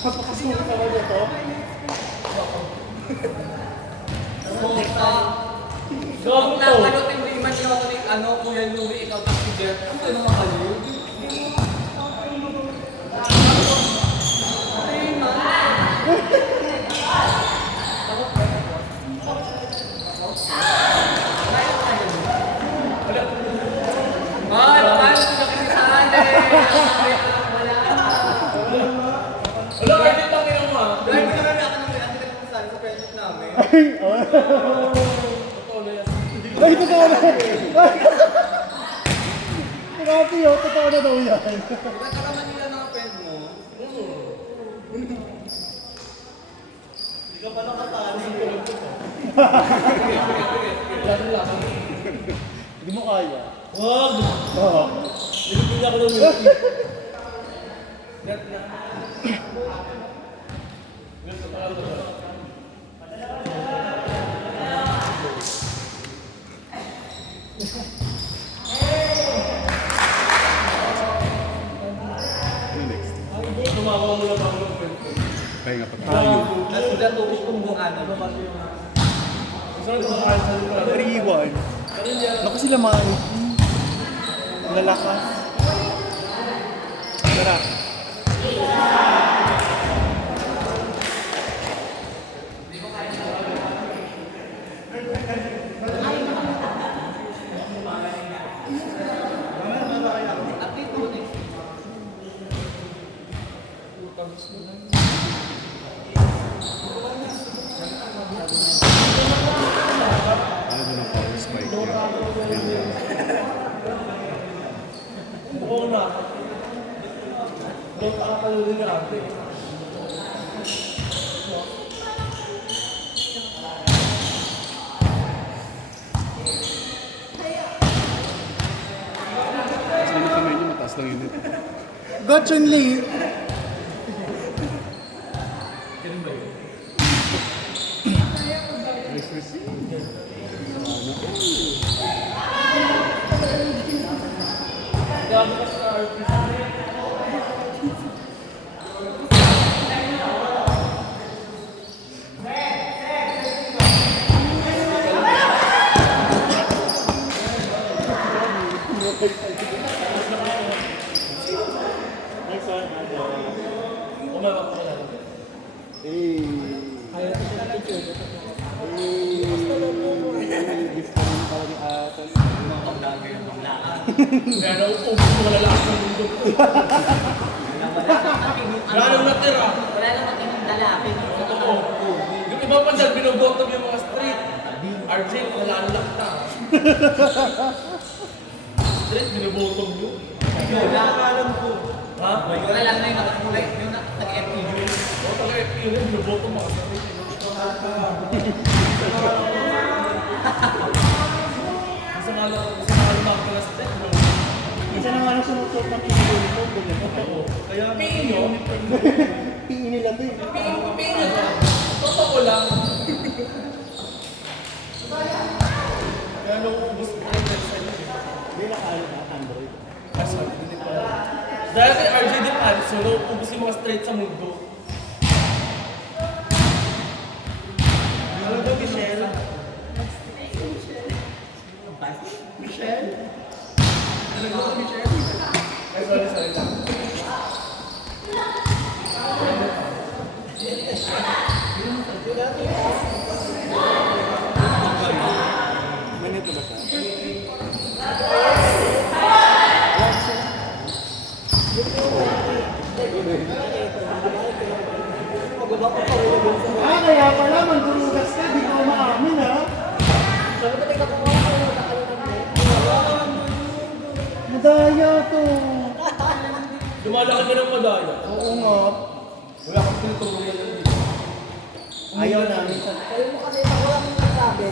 Kapakasulit naman niya to. Gago to. Ano, hindi man yung ako ni, Kuya Louie, ikaw tapos si Jeff. Ano naman kayo? Ay, paano ko nakikisahan Wala, kahit yung tangin mo ah. Dahil ko naman ako nang pinagkakisahan sa friendship namin. Ay, totoo na! Grabe yun, totoo na daw yan. Nagkakaman nila ng friend mo. Hindi ka pa nakatali. Hindi mo kaya. Wag! Oo. Nilipin ako ng milky. Tumawa mo lang ako ng friend ko. Pahinga pa tayo. Tapos dyan tuwis kong buong ano. Gusto ko kumakain sa lupa. 3-1. Naku sila man. Lalakas. Tara. Ano ba ng power spike yun? Oo na. Doon ka kapalunin na ate. Taas lang yung kamay niyo, mataas lang yun. God, Chun Li! Ganun ba yun? Gabi ka sa artist. Umabak ko na lang. Eh. Ayaw ko siya picture. Gusto naman pala ni Atas. Pero kung gusto ko lalakas ng mundo ko. Wala nang natira. Wala naman kaming lalaki. Totoo. Yung ibang pandan, binobottom yung mga street. RJ, wala ang lakta. Street, binobottom yun. Nakakalam ko. Ha? Wala lang na yung nakakulay. Yung nag-FPU. O, taga-FP yun, binobottom mga street. Gusto nga lang mga class 10. Isa na nga lang sumusuot ng uniform. Totoo. Kaya, piin nyo. Tingin nila to eh. Piin nyo. Totoo lang. Kaya nung ubus ko yung website nyo. Hindi nakaano na Android. Sorry, hindi pa. Dahil kay RJ Di Palso, ubus yung mga straight sa mundo. Ano ba, Michelle? Michelle? Ano ba, Michelle? Ay, sorry lang. Manito ba siya? Kaya pala, mandulugas ka, di ka umaamin ha? Madaya to. Lumalaki ka ng madaya. Oo nga. Wala kang tinutulong yan lang dito. Ayaw namin sa... Ayaw mo kasi wala mong nasabi.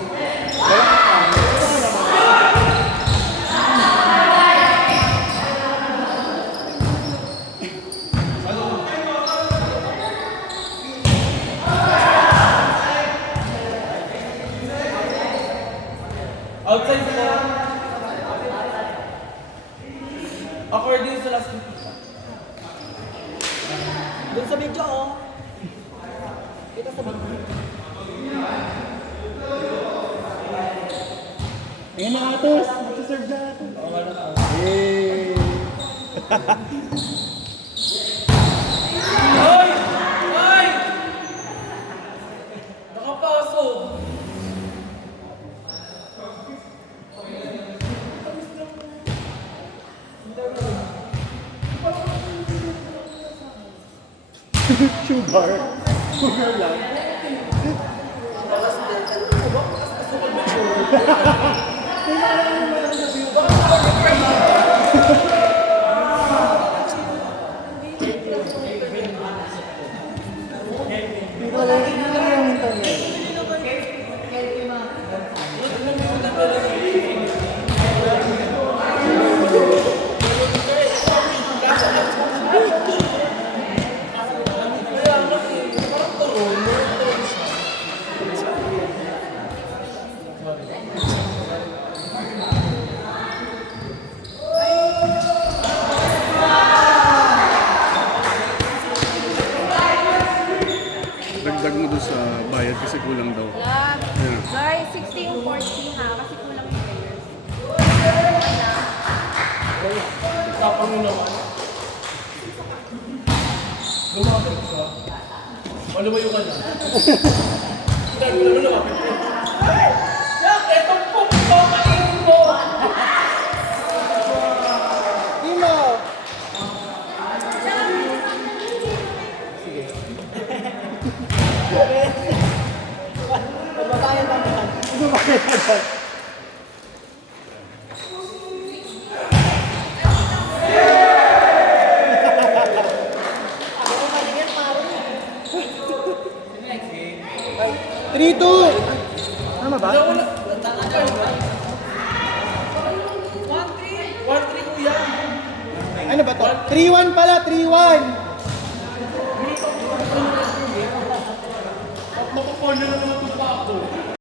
Outside sa according sa last week. Doon sa may radyo, oh. Kita sa bangko. Ayan na Atos. Magsaserve na Atos. Yay! Ay! Ay! Nakapasok! Sugar. Sugar lang. Hindi lang yung internet. Dagdag mo doon sa bayad kasi kulang daw. Yeah. Yeah. Guys, 16 or 40 ha, kasi kulang yung players. Tapang mo naman. Lumapit ka. O lumayo ka na. Dahil mo naman lumapit ka. Ay! Yak! Etong pok ko! Kainin mo! Timo! Magbabayad lang yan. Ako ko maligyan, pare. 3-2! Tama ba? 1-3 kuya! Ano ba to? 3-1 pala, 3-1! Mapakorner na naman ito pa ako.